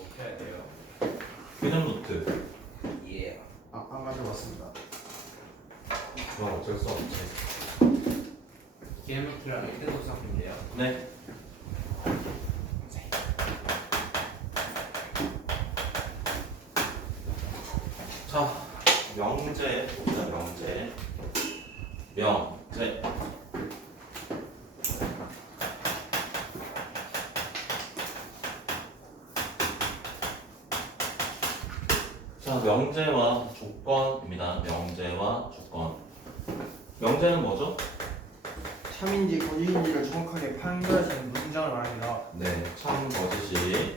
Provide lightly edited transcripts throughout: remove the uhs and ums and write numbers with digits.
어떻게 해야 돼요? 그냥 노트. 예. 안 가져왔습니다. 그건 어쩔 수 없지. 기하메트리랑 1대 독상인데요. 네. 자, 명제 보자. 명제. 자, 명제와 조건입니다. 명제와 조건. 명제는 뭐죠? 참인지 거짓인지를 정확하게 판별할 수 있는 문장을 말합니다. 네, 참 거짓이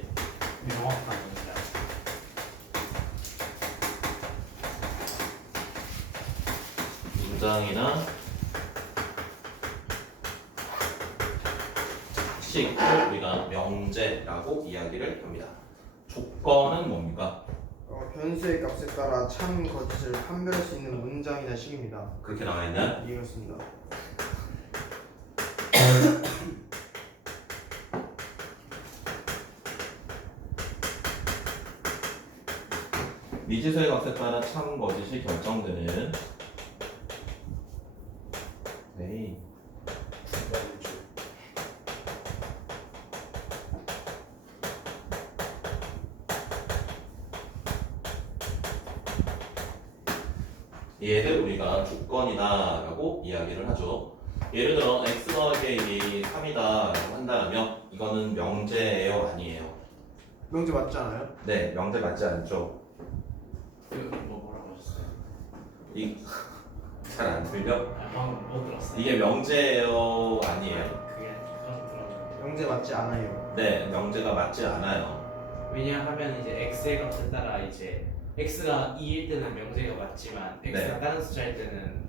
명확한 문장. 문장이나 식을 우리가 명제라고 이야기를 합니다. 조건은 뭡니까? 변수의 값에 따라 참 거짓을 판별할 수 있는 문장이나 식입니다. 그렇게 나와 있는 예, 그렇습니다. 미지수의 값에 따라 참 거짓이 결정되는 네. 얘를 우리가 조건이다라고 이야기를 하죠. 예를 들어 x 더하기 1이 3이다라고 한다면 이거는 명제예요, 아니에요? 명제 맞지 않아요? 네, 명제 맞지 않죠. 뭐라고 하셨어요? 잘 안 들려? 방금 못 들었어요. 이게 명제예요, 아니에요? 그게 좀 들어요. 명제 맞지 않아요. 네, 명제가 맞지 않아요. 왜냐하면 이제 x의 값에 따라 이제 x가 2일 때는 명제가 맞지만 x가 다른 숫자일 때는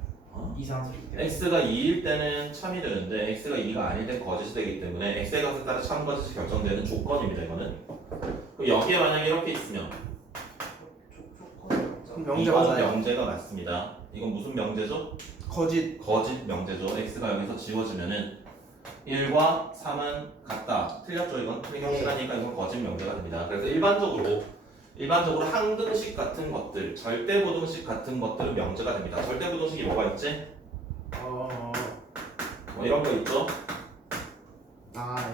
이상수이기 때문에 x가 2일 때는 참이 되는데 x가 2가 아닐 때 거짓이 되기 때문에 x의 값에 따라 참 거짓이 결정되는 조건입니다. 이거는. 그럼 여기에 만약에 이렇게 있으면 그럼 명제 이건 맞아요. 명제가 맞습니다. 이건 무슨 명제죠? 거짓. 거짓 명제죠. x가 여기서 지워지면은 1과 3은 같다. 틀렸죠? 이건 틀린 시간이니까 이건 거짓 명제가 됩니다. 그래서 일반적으로 항등식 같은 것들, 절대부등식 같은 것들은 명제가 됩니다. 절대부등식이 뭐가 있지? 어. 뭐 이런 거 있죠?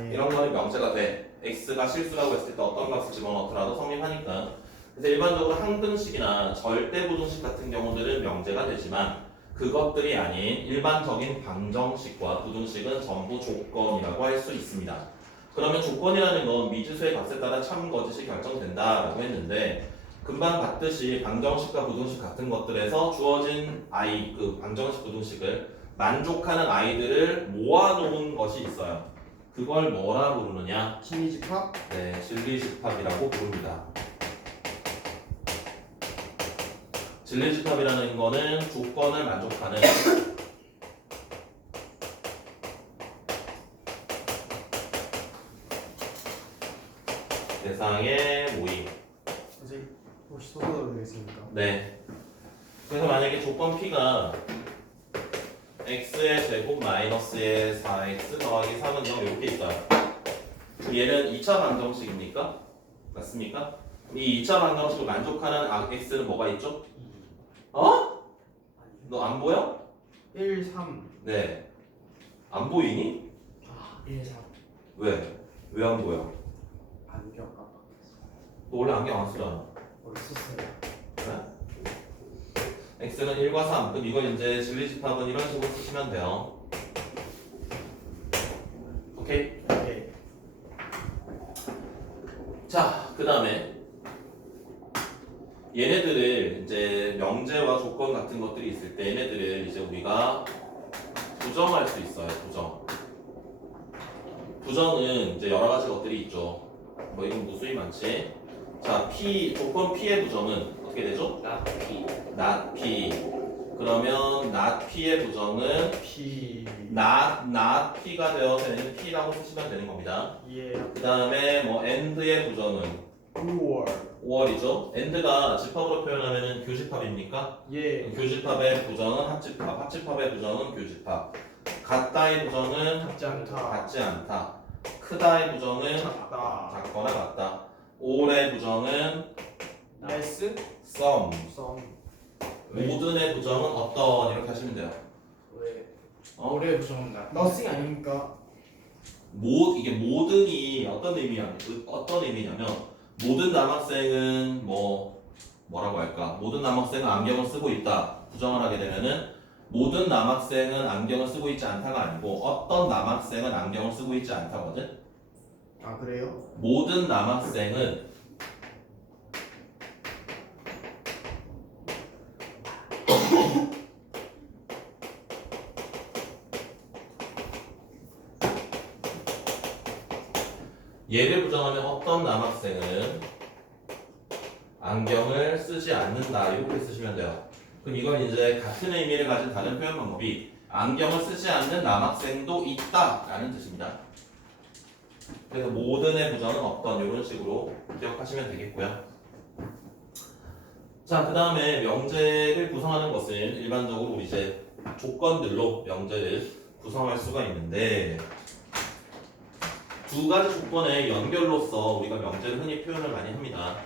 예. 이런 거는 명제가 돼. x가 실수라고 했을 때 어떤 값을 집어넣더라도 성립하니까. 그래서 일반적으로 항등식이나 절대부등식 같은 경우들은 명제가 되지만 그것들이 아닌 일반적인 방정식과 부등식은 전부 조건이라고 할 수 있습니다. 그러면 조건이라는 건 미지수의 값에 따라 참 거짓이 결정된다라고 했는데 금방 봤듯이 방정식과 부등식 같은 것들에서 주어진 그 방정식 부등식을 만족하는 아이들을 모아놓은 것이 있어요. 그걸 뭐라 부르느냐? 진리집합. 네, 진리집합이라고 부릅니다. 진리집합이라는 거는 조건을 만족하는 대상의 모임. 선생님 혹시 소개도 되겠습니까? 네. 그래서 만약에 조건 P가 x의 제곱 마이너스의 4x 더하기 3은 0 이렇게 있어요. 그럼 얘는 2차 방정식입니까? 맞습니까? 이 2차 방정식을 만족하는 x는 뭐가 있죠? 어? 너 안 보여? 1, 3. 네. 안 보이니? 1, 3 왜? 왜 안 보여? 안경 깜빡했어. 너 원래 안경 안 쓰잖아. 원래 썼어요. 네? x는 1과 3. 그럼 이거 이제 진리집합은 이런 식으로 쓰시면 돼요. 오케이? 네. 자, 그 다음에 얘네들을 이제 명제와 조건 같은 것들이 있을 때 얘네들을 이제 우리가 부정할 수 있어요. 부정은 이제 여러 가지 것들이 있죠. 뭐 이건 무수히 많지. 자, 조건 P의 부정은 어떻게 되죠? 나피 not P. 그러면 not P의 부정은 P. not P가 되어서 얘는 P라고 쓰시면 되는 겁니다. 예. 그 다음에 뭐 and의 부정은 5월. 5월이죠. AND가 집합으로 표현하면은 교집합입니까? 예. 교집합의 부정은 합집합, 합집합의 부정은 교집합. 같다의 부정은 같지 않다. 같지 않다. 크다의 부정은 작다. 작거나 같다. 올의 부정은 S some. 썸. 모든의 부정은 어떤 이렇게 하시면 돼요. 왜 올해 부정한다. 너싱 아닙니까? 이게 모든이 어떤 의미냐면 모든 남학생은 뭐라고 할까? 모든 남학생은 안경을 쓰고 있다. 부정을 하게 되면은 모든 남학생은 안경을 쓰고 있지 않다가 아니고 어떤 남학생은 안경을 쓰고 있지 않다거든. 아 그래요? 모든 남학생은 얘를 부정하면 어떤 남학생은 안경을 쓰지 않는다 이렇게 쓰시면 돼요. 그럼 이건 이제 같은 의미를 가진 다른 표현 방법이 안경을 쓰지 않는 남학생도 있다라는 뜻입니다. 그래서 모든의 부정은 어떤 이런 식으로 기억하시면 되겠고요. 자, 그 다음에 명제를 구성하는 것은 일반적으로 우리 이제 조건들로 명제를 구성할 수가 있는데 두 가지 조건의 연결로서 우리가 명제를 흔히 표현을 많이 합니다.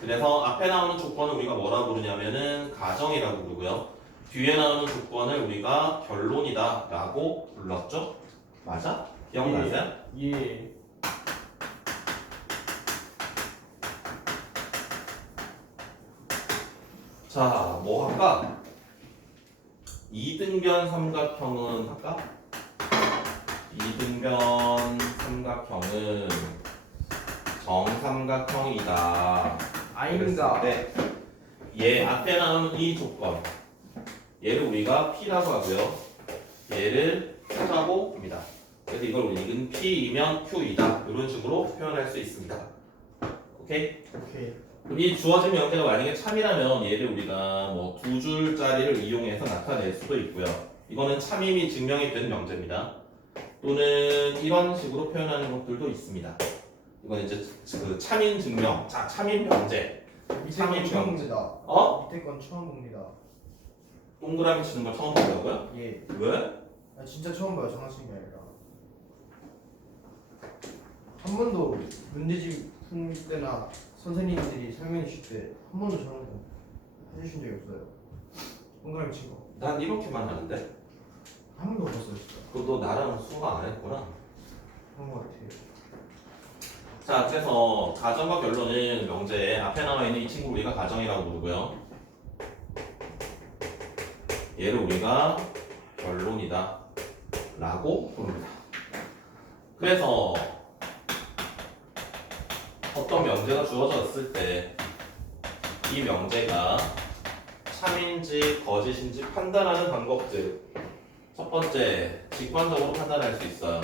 그래서 앞에 나오는 조건을 우리가 뭐라고 부르냐면은 가정이라고 부르고요. 뒤에 나오는 조건을 우리가 결론이다 라고 불렀죠? 맞아? 기억나세요? 예. 자, 뭐 할까? 이등변 삼각형은 할까? 이등변 삼각형은 정삼각형이다. 아닙니다. 네. 얘 앞에 나오는 이 조건. 얘를 우리가 P라고 하고요. 얘를 Q라고 합니다. 그래서 이걸 우리는 P이면 Q이다. 이런 식으로 표현할 수 있습니다. 오케이? 오케이. 이 주어진 명제가 만약에 참이라면 얘를 우리가 뭐 두 줄짜리를 이용해서 나타낼 수도 있고요. 이거는 참임이 증명이 된 명제입니다. 또는 이런 식으로 표현하는 것들도 있습니다. 이건 이제 그 참임 증명, 자 참임 명제. 밑에 건 처음 봅니다. 어? 밑에 건 처음 봅니다. 동그라미 치는 걸 처음 본다고요? 예. 왜? 아, 진짜 처음 봐요. 장난치는 게 아니라. 한 번도 문제집 풀 때나 선생님들이 설명해 주실 때 한 번도 저런 거 해주신 적이 없어요. 동그라미 친 거. 난 이렇게만 하는데. 한 번도 없었어요, 진짜. 그것도 나랑 수가 안 했구나. 그런 거 같아요. 자, 그래서 가정과 결론은 명제에 앞에 나와 있는 이 친구 우리가 가정이라고 부르고요. 얘를 우리가 결론이다 라고 부릅니다. 그래서 어떤 명제가 주어졌을 때 이 명제가 참인지 거짓인지 판단하는 방법들. 첫 번째, 직관적으로 판단할 수 있어요.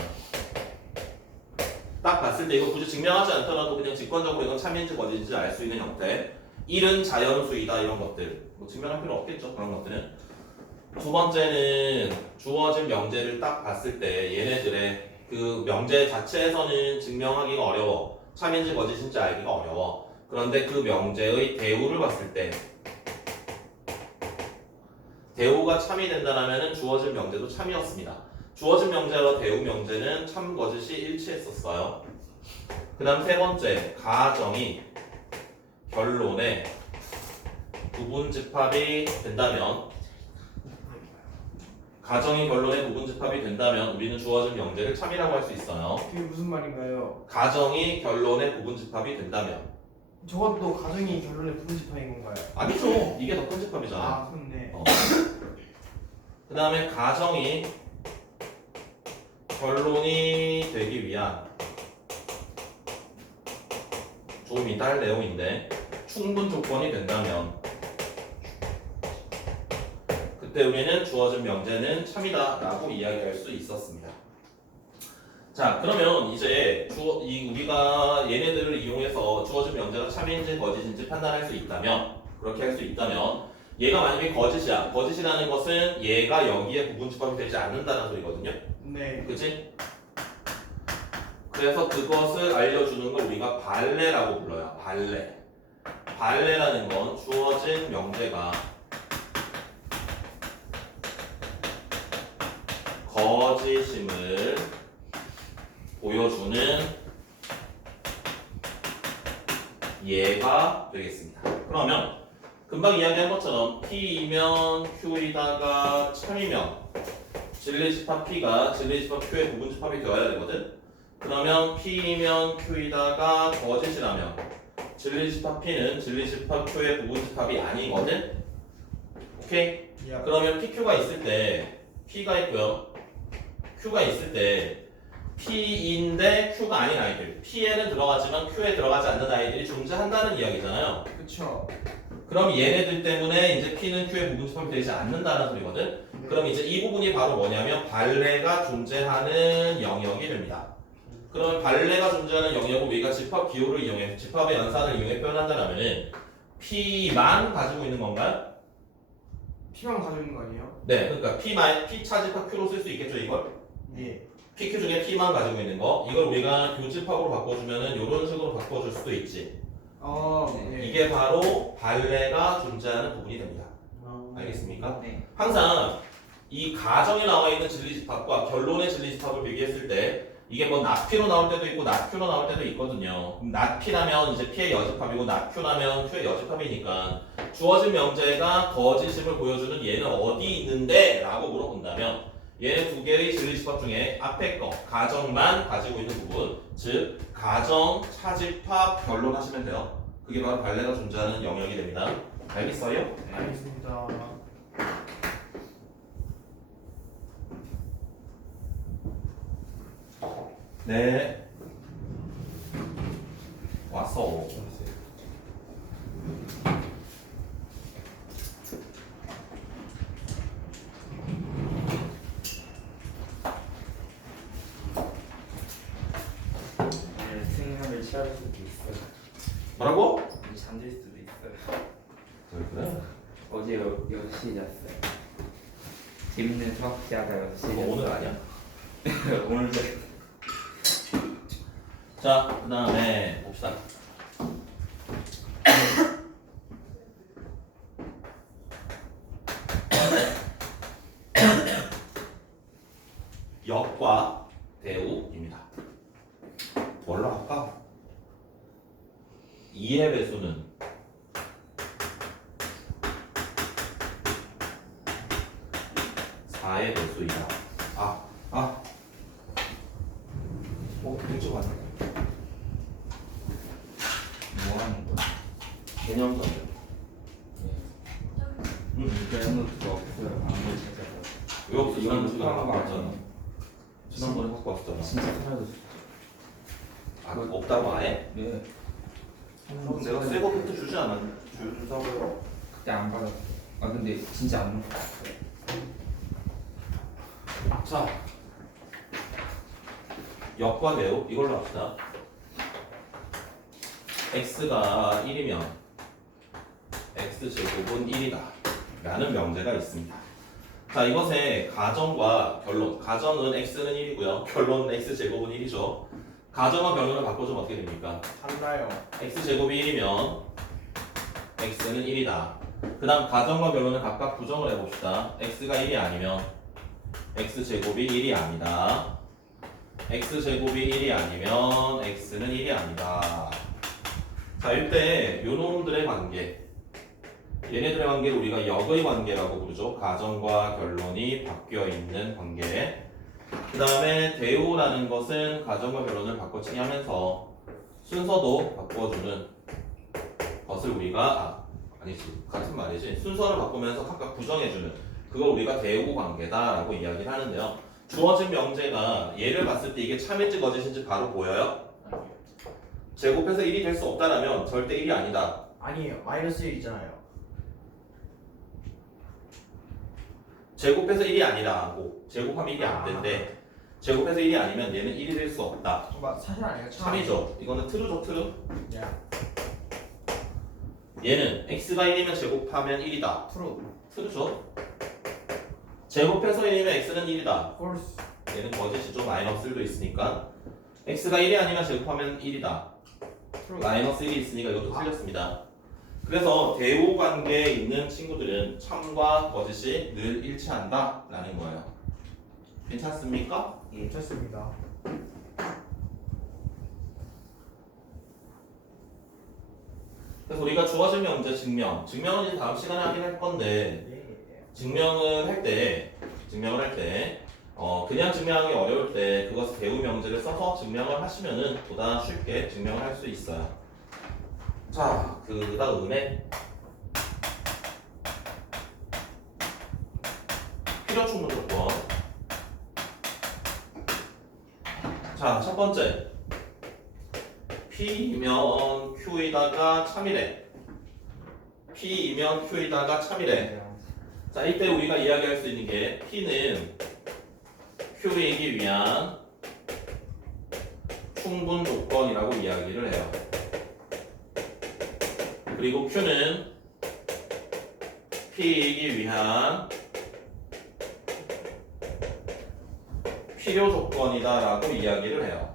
딱 봤을 때 이거 굳이 증명하지 않더라도 그냥 직관적으로 이건 참인지 거짓인지 알 수 있는 형태. 1은 자연수이다 이런 것들. 뭐 증명할 필요 없겠죠 그런 것들은. 두 번째는 주어진 명제를 딱 봤을 때 얘네들의 그 명제 자체에서는 증명하기가 어려워. 참인지 거짓인지 알기가 어려워. 그런데 그 명제의 대우를 봤을 때 대우가 참이 된다면 주어진 명제도 참이었습니다. 주어진 명제와 대우 명제는 참 거짓이 일치했었어요. 그 다음 세 번째, 가정이 결론에 부분집합이 된다면 가정이 결론에 부분집합이 된다면 우리는 주어진 명제를 참이라고 할 수 있어요. 그게 무슨 말인가요? 가정이 결론에 부분집합이 된다면 저것도 가정이 결론의 부분집합인 건가요? 아니죠. 이게 더 큰 집합이잖아요. 아, 그렇네. 그 다음에 가정이 결론이 되기 위한 조금 이따 할 내용인데 충분 조건이 된다면 그때 우리는 주어진 명제는 참이다 라고 이야기할 수 있었습니다. 자, 그러면 이제 우리가 얘네들을 이용해서 주어진 명제가 참인지 거짓인지 판단할 수 있다면 그렇게 할 수 있다면 얘가 만약에 거짓이야. 거짓이라는 것은 얘가 여기에 부분집합이 되지 않는다는 소리거든요. 네. 그치? 그래서 그것을 알려주는 걸 우리가 발레라고 불러요. 발레. 발레라는 건 주어진 명제가 거짓임을 보여주는 예가 되겠습니다. 그러면 금방 이야기한 것처럼 P이면 Q이다가 참이면 진리집합 P가 진리집합 Q의 부분집합이 되어야 되거든. 그러면 P이면 Q이다가 거짓이라면 진리집합 P는 진리집합 Q의 부분집합이 아니거든. 오케이? 그러면 PQ가 있을 때 P가 있고요. Q가 있을 때 P인데 Q가 아닌 아이들, P에는 들어가지만 Q에 들어가지 않는 아이들이 존재한다는 이야기잖아요. 그쵸. 그럼 얘네들 때문에 이제 P는 Q의 부분집합이 되지 않는다는 소리거든. 그럼 이제 이 부분이 바로 뭐냐면 발레가 존재하는 영역이 됩니다. 그러면 발레가 존재하는 영역을 우리가 집합 기호를 이용해, 집합의 연산을 이용해 표현한다면은 P만 가지고 있는 건가요? P만 가지고 있는 거 아니에요? 네, 그러니까 P 차집합 Q로 쓸 수 있겠죠, 이걸? 예. PQ 중에 P만 가지고 있는 거, 이걸 우리가 교집합으로 바꿔주면은 이런 식으로 바꿔줄 수도 있지. 예. 이게 바로 발레가 존재하는 부분이 됩니다. 알겠습니까? 네. 항상 이 가정에 나와 있는 진리집합과 결론의 진리집합을 비교했을 때 이게 뭐 낫P로 나올 때도 있고 낫Q로 나올 때도 있거든요. 그럼 낫P라면 이제 P의 여집합이고 낫Q라면 Q의 여집합이니까 주어진 명제가 거짓임을 보여주는 얘는 어디 있는데? 라고 물어본다면 얘는 두 개의 진리집합 중에 앞에 거 가정만 가지고 있는 부분, 즉 가정, 차집합, 결론 하시면 돼요. 그게 바로 발레가 존재하는 영역이 됩니다. 알겠어요? 알겠습니다. 네. 왔어. 승인을 취할 수도 있어요. 뭐라고? 잠들 수도 있어요. 왜 그래? 어제 6시에 잤어요. 재밌는 수학시 하다 6시에 잤어요. 오늘 아니야? 오늘도. 자, 그 다음에 봅시다. 역과 대우입니다. 뭘로 할까? 2의 배수는 4의 배수이다. 이쪽 왔네. 뭐 하는 거야? 개념선. 이런 것도 없어요. 아무리 찾아봐도. 왜 없어? 지난번에 이거 갖고 하나가 왔잖아. 아니에요. 지난번에 갖고 왔잖아. 진짜 사라졌어. 아, 없다고 아예? 네. 그럼 내가 새 거부터 주지 않았나? 준다고요. 그때 안 받았어. 아 근데 진짜 안 먹었어요. 자, 역과 대우 이걸로 합시다. x가 1이면 x제곱은 1이다 라는 명제가 있습니다. 자, 이것의 가정과 결론, 가정은 x는 1이고요 결론은 x제곱은 1이죠. 가정과 결론을 바꿔주면 어떻게 됩니까? 달라요. x제곱이 1이면 x는 1이다. 그 다음 가정과 결론을 각각 부정을 해봅시다. x가 1이 아니면 x제곱이 1이 아니다. x제곱이 1이 아니면 x는 1이 아니다. 자, 이때 요놈들의 관계, 얘네들의 관계를 우리가 역의 관계라고 부르죠. 가정과 결론이 바뀌어 있는 관계. 그 다음에 대우라는 것은 가정과 결론을 바꿔치기 하면서 순서도 바꿔주는 것을 우리가 아니지, 같은 말이지, 순서를 바꾸면서 각각 부정해주는 그걸 우리가 대우 관계다라고 이야기를 하는데요. 주어진 명제가 얘를 봤을 때 이게 참인지 거짓인지 바로 보여요? 제곱해서 1이 될 수 없다라면 절대 1이 아니다. 아니에요. 마이너스 1 있잖아요. 제곱해서 1이 아니라고, 제곱하면 1이 안 된대. 제곱해서 1이 아니면 얘는 1이 될 수 없다. 사실 아니에요. 참이죠. 이거는 트루죠, 트루. 예. 얘는 x가 1이면 제곱하면 1이다. 트루. 트루죠. 제곱해서 1이면 x는 1이다. 폴스. 얘는 거짓이죠. 마이너스 1도 있으니까. x가 1이 아니면 제곱하면 1이다. 마이너스 1이 있으니까 이것도 틀렸습니다. 그래서 대오 관계에 있는 친구들은 참과 거짓이 늘 일치한다 라는 거예요. 괜찮습니까? 괜찮습니다. 그래서 우리가 주어진 명제 증명은 이제 다음 시간에 하긴 할 건데 증명을 할 때 그냥 증명하기 어려울 때 그것을 대우 명제를 써서 증명을 하시면은 보다 쉽게 증명을 할 수 있어요. 자, 그 다음에 필요 충분 조건. 자, 첫 번째 P이면 Q에다가 참이래. P이면 Q에다가 참이래. 자, 이때 우리가 이야기할 수 있는 게 P는 Q이기 위한 충분 조건이라고 이야기를 해요. 그리고 Q는 P이기 위한 필요 조건이다라고 이야기를 해요.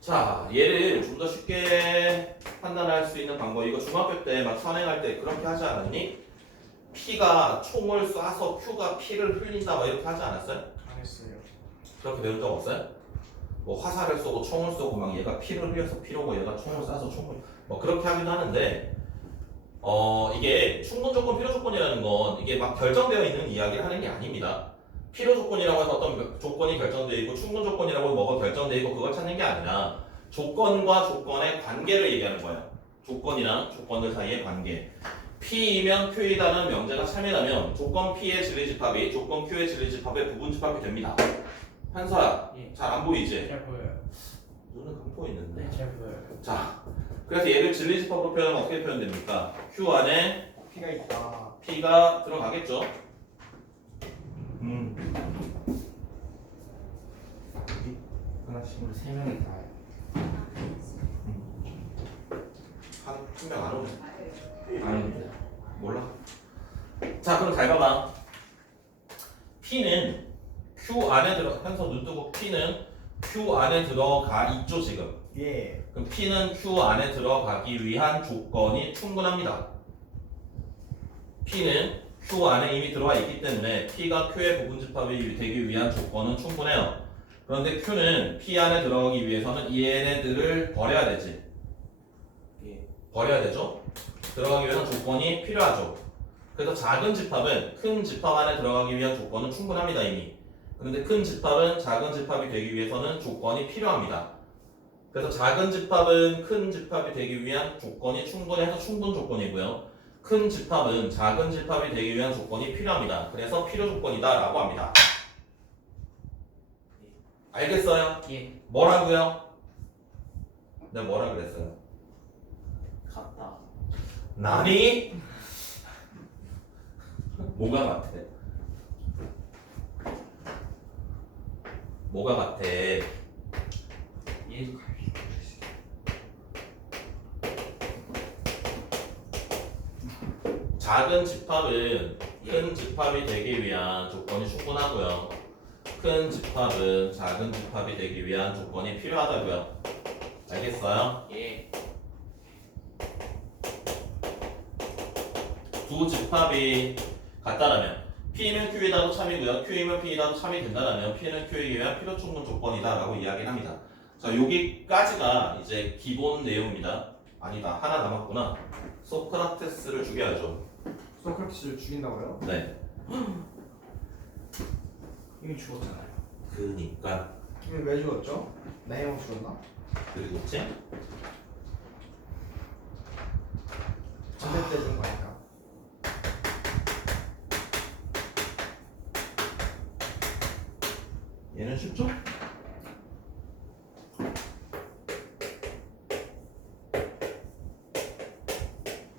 자, 얘를 좀 더 쉽게 판단할 수 있는 방법, 이거 중학교 때 막 선행할 때 그렇게 하지 않았니? P가 총을 쏴서 Q가 P를 흘린다 막 이렇게 하지 않았어요? 안 했어요. 그렇게 배운 적 없어요? 뭐 화살을 쏘고 총을 쏘고 막 얘가 피를 흘려서 피로고 얘가 총을 쏴서 총을 뭐 그렇게 하기도 하는데 이게 충분 조건 필요 조건이라는 건 이게 막 결정되어 있는 이야기를 하는 게 아닙니다. 필요 조건이라고 해서 어떤 조건이 결정되어 있고 충분 조건이라고 뭐가 결정되어 있고 그걸 찾는 게 아니라 조건과 조건의 관계를 얘기하는 거예요. 조건이랑 조건들 사이의 관계. P이면 Q이다는 명제가 참이라면 조건 P의 진리집합이 조건 Q의 진리집합의 부분집합이 됩니다. 한서야, 예. 잘 안 보이지? 잘 보여요. 눈은 감고 있는데. 네, 잘 보여요. 자, 그래서 얘를 진리집합으로 표현하면 어떻게 표현됩니까? Q 안에 P가 있다. P가 들어가겠죠? 하나씩. 우리 세 명이 다. 한 명 안 오네. 아닙니다. 몰라. 자, 그럼 잘 봐봐. P는 Q 안에 현서 눈 뜨고 P는 Q 안에 들어가 있죠 지금. 예. 그럼 P는 Q 안에 들어가기 위한 조건이 충분합니다. P는 Q 안에 이미 들어와 있기 때문에 P가 Q의 부분집합이 되기 위한 조건은 충분해요. 그런데 Q는 P 안에 들어가기 위해서는 얘네들을 버려야 되지. 예. 버려야 되죠? 들어가기 위한 조건이 필요하죠. 그래서 작은 집합은 큰 집합 안에 들어가기 위한 조건은 충분합니다 이미. 그런데 큰 집합은 작은 집합이 되기 위해서는 조건이 필요합니다. 그래서 작은 집합은 큰 집합이 되기 위한 조건이 충분해서 충분 조건이고요. 큰 집합은 작은 집합이 되기 위한 조건이 필요합니다. 그래서 필요 조건이다 라고 합니다. 알겠어요? 예. 뭐라고요? 내가 뭐라 그랬어요? 같다. 나니? 뭐가 같아? 뭐가 같아? 예. 작은 집합은 큰 집합이 되기 위한 조건이 충분하고요. 큰 집합은 작은 집합이 되기 위한 조건이 필요하다고요. 알겠어요? 예. 두 집합이 같다라면 P는 Q이다도 참이고요. Q이면 P이다도 참이 된다라면 P는 Q이기 위한 필요 충분 조건이다라고 이야기를 합니다. 자, 여기까지가 이제 기본 내용입니다. 아니다, 하나 남았구나. 소크라테스를 죽여야죠. 소크라테스를 죽인다고요? 네. 이미 죽었잖아요. 그니까 이게 왜 죽었죠? 나이형 죽었나? 그리고지 전대 때 죽은 거 아닐까? 얘는 쉽죠?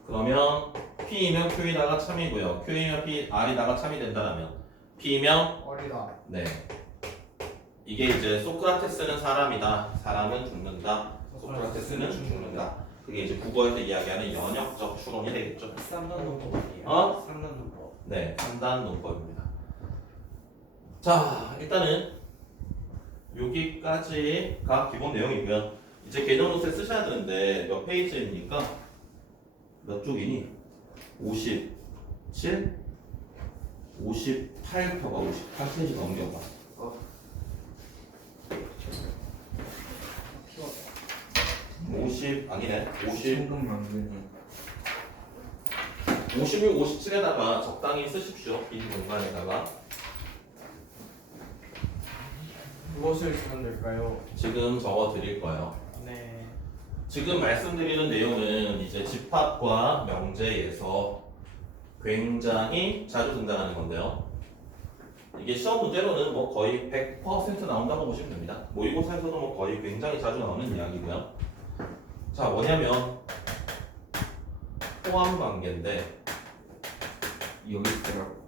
그러면 P이면 Q이다가 참이고요. Q이면 P, R이다가 참이 된다면 P이면 어리다. 네. 이게 이제 소크라테스는 사람이다. 사람은 죽는다. 소크라테스는 죽는다. 그게 이제 국어에서 이야기하는 연역적 추론이 되겠죠. 3단 논법이에요. 어? 3단 논법. 네, 3단 논법입니다. 자, 일단은 여기까지가 기본 내용이고요. 이제 개념 노트에 쓰셔야 되는데 몇 페이지입니까? 몇 쪽이니? 57, 58표가 58페이지 넘겨봐. 50 아니네. 56, 57에다가 적당히 쓰십시오. 빈 공간에다가. 무엇을 쓰면 될까요? 지금 적어 드릴 거예요. 네. 지금 말씀드리는 내용은 이제 집합과 명제에서 굉장히 자주 등장하는 건데요. 이게 시험 문제로는 뭐 거의 100% 나온다고 보시면 됩니다. 모의고사에서도 뭐 거의 굉장히 자주 나오는 이야기고요. 자, 뭐냐면 포함 관계인데 여기 있더라고.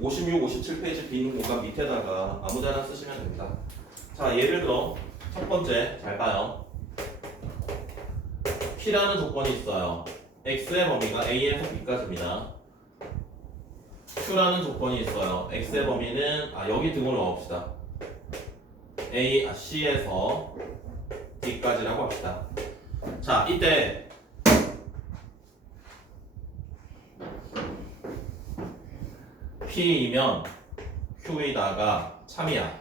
56, 57페이지 빈 공간 밑에다가 아무데나 쓰시면 됩니다. 자, 예를 들어 첫 번째 잘 봐요. P라는 조건이 있어요. X의 범위가 A에서 B까지입니다. Q라는 조건이 있어요. X의 범위는 여기 등호를 넣읍시다. C에서 D까지라고 합시다. 자, 이때 P이면 Q에다가 참이야.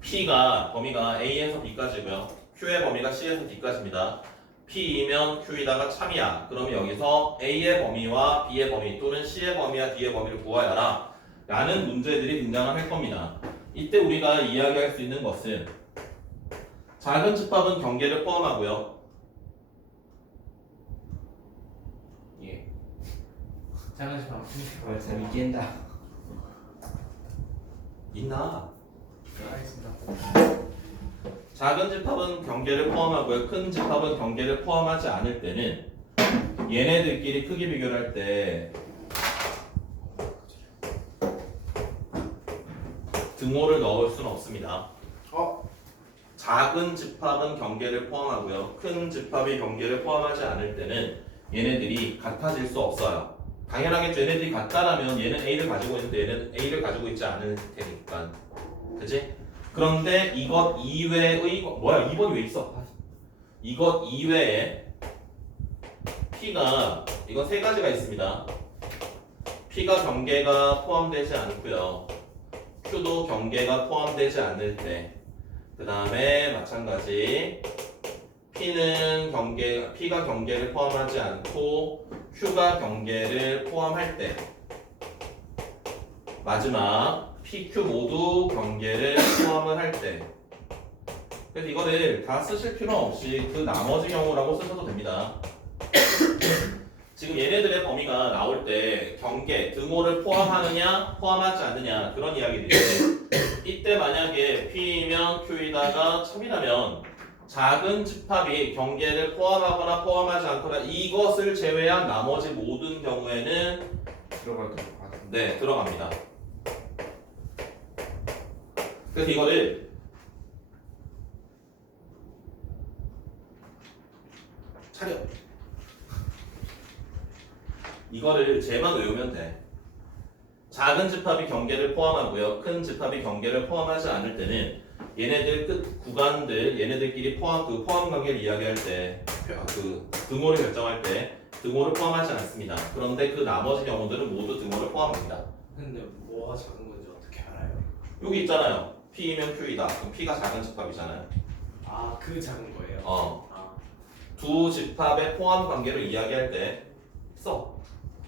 P가 범위가 A에서 B까지고요. Q의 범위가 C에서 D까지입니다. P이면 Q에다가 참이야. 그러면 여기서 A의 범위와 B의 범위 또는 C의 범위와 D의 범위를 구하여 라 라는 문제들이 등장을 할 겁니다. 이때 우리가 이야기할 수 있는 것은 작은 집합은 경계를 포함하고요. 예. 작은 집합 왜 재밌겠다. 있나? 알겠습니다. 작은 집합은 경계를 포함하고요. 큰 집합은 경계를 포함하지 않을 때는 얘네들끼리 크기 비교를 할 때 등호를 넣을 수는 없습니다. 작은 집합은 경계를 포함하고요. 큰 집합이 경계를 포함하지 않을 때는 얘네들이 같아질 수 없어요. 당연하겠죠. 얘네들이 같다라면 얘는 A를 가지고 있는데 얘는 A를 가지고 있지 않을 테니까. 그치? 그런데 이것 이외의 뭐야 2번이 왜 있어? 이것 이외에 P가 이건 세 가지가 있습니다. P가 경계가 포함되지 않고요. Q도 경계가 포함되지 않을 때, 그 다음에 마찬가지 P가 경계를 포함하지 않고 Q가 경계를 포함할 때, 마지막 PQ 모두 경계를 포함을 할 때. 그래서 이거를 다 쓰실 필요 없이 그 나머지 경우라고 쓰셔도 됩니다. 지금 얘네들의 범위가 나올 때 경계, 등호를 포함하느냐 포함하지 않느냐 그런 이야기들인데 이때 만약에 P이면 Q이다가 첨이라면 작은 집합이 경계를 포함하거나 포함하지 않거나 이것을 제외한 나머지 모든 경우에는 들어갈 것 같은데. 네, 들어갑니다. 그래서 이거를 차려. 이거를 쟤만 외우면 돼. 작은 집합이 경계를 포함하고요. 큰 집합이 경계를 포함하지 않을 때는 얘네들 끝 구간들 얘네들끼리 포함 관계를 이야기할 때 그 등호를 결정할 때 등호를 포함하지 않습니다. 그런데 그 나머지 경우들은 모두 등호를 포함합니다. 근데 뭐가 작은 건지 어떻게 알아요? 여기 있잖아요. P이면 Q이다. 그럼 P가 작은 집합이잖아요. 아, 그 작은 거예요? 아, 두 집합의 포함 관계를 이야기할 때 써.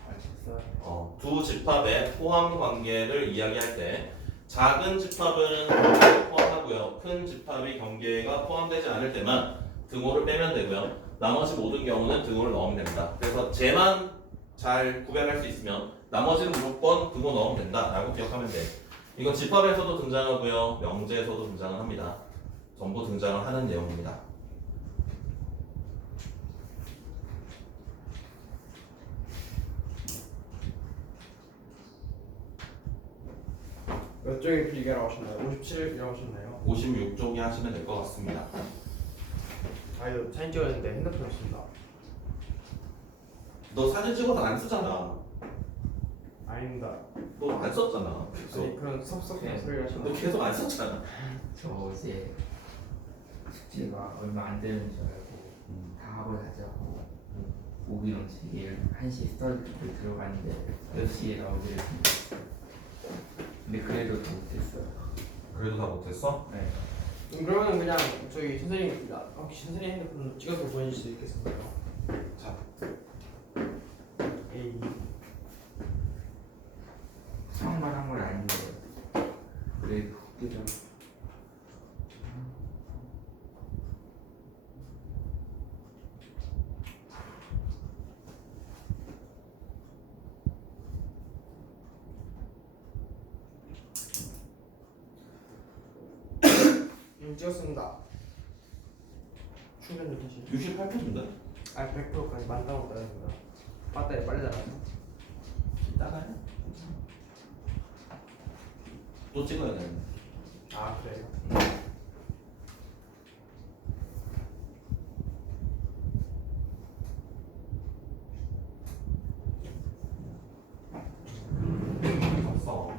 알겠어요. 두 집합의 포함 관계를 이야기할 때 작은 집합은 경계를 포함하고요. 큰 집합이 경계가 포함되지 않을 때만 등호를 빼면 되고요. 나머지 모든 경우는 등호를 넣으면 됩니다. 그래서 쟤만 잘 구별할 수 있으면 나머지는 무조건 등호 넣으면 된다라고 기억하면 돼. 이건 집합에서도 등장하고요. 명제에서도 등장을 합니다. 전부 등장을 하는 내용입니다. 몇 쪽에 비교라고 하셨나요? 57이라고 하셨나요? 56쪽이 하시면 될 것 같습니다. 이거 사진 찍었는데 핸드폰을 쓴다. 너 사진 찍어서 안 쓰잖아. 아닙니다. 너 안 썼잖아. 계속. 아니 그런 섭섭한 소리 너 하시나? 계속 안 썼잖아. 저 어제 숙제가 얼마 안 되는 줄 알고 다 하고 나자고 오기로 되게 1시 스터디를 들어갔는데 10시에 나오기로 했습니다. 근데 그래도 다 못했어요. 그래도 다 못했어? 네. 그러면 그냥 저희 선생님 혹시 선생님 핸드폰 찍어서 보여주실 수 있겠어요? 자, 에이. 수학만 한 건 아닌데 그래도 웃기죠. 찍었습니다. 충전 좀 다시. 68%인데? 아 100%까지 만땅으로 따집니다. 배터리 빨리 나가서. 이따가요. 또 찍어야 되는데. 아 그래요? 없어.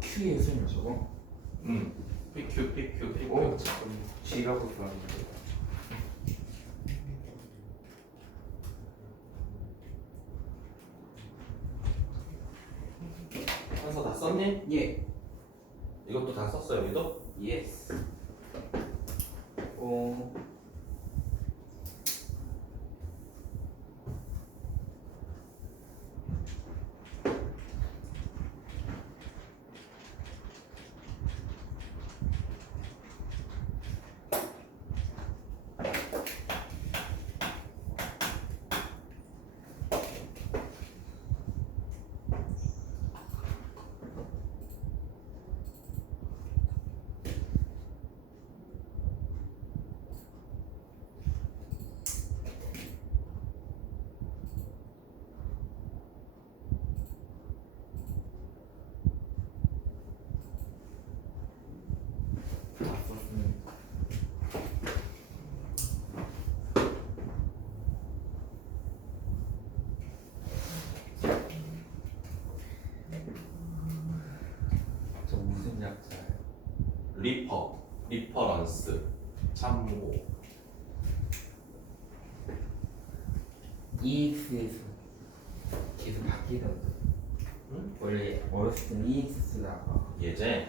Q에서는 저거? PQ, PQ, PQ. 오 잠깐만 G라고 좋아하는데 한서 다 썼니? 예. 이것도 다 썼어요, 여기도? 예스. 오 다 썼습니다. 저 무슨 약자예요? 리퍼런스, 참고. EX에서 계속 바뀌던데. 응? 원래 어렸을 때는 EX 쓰다가 예제.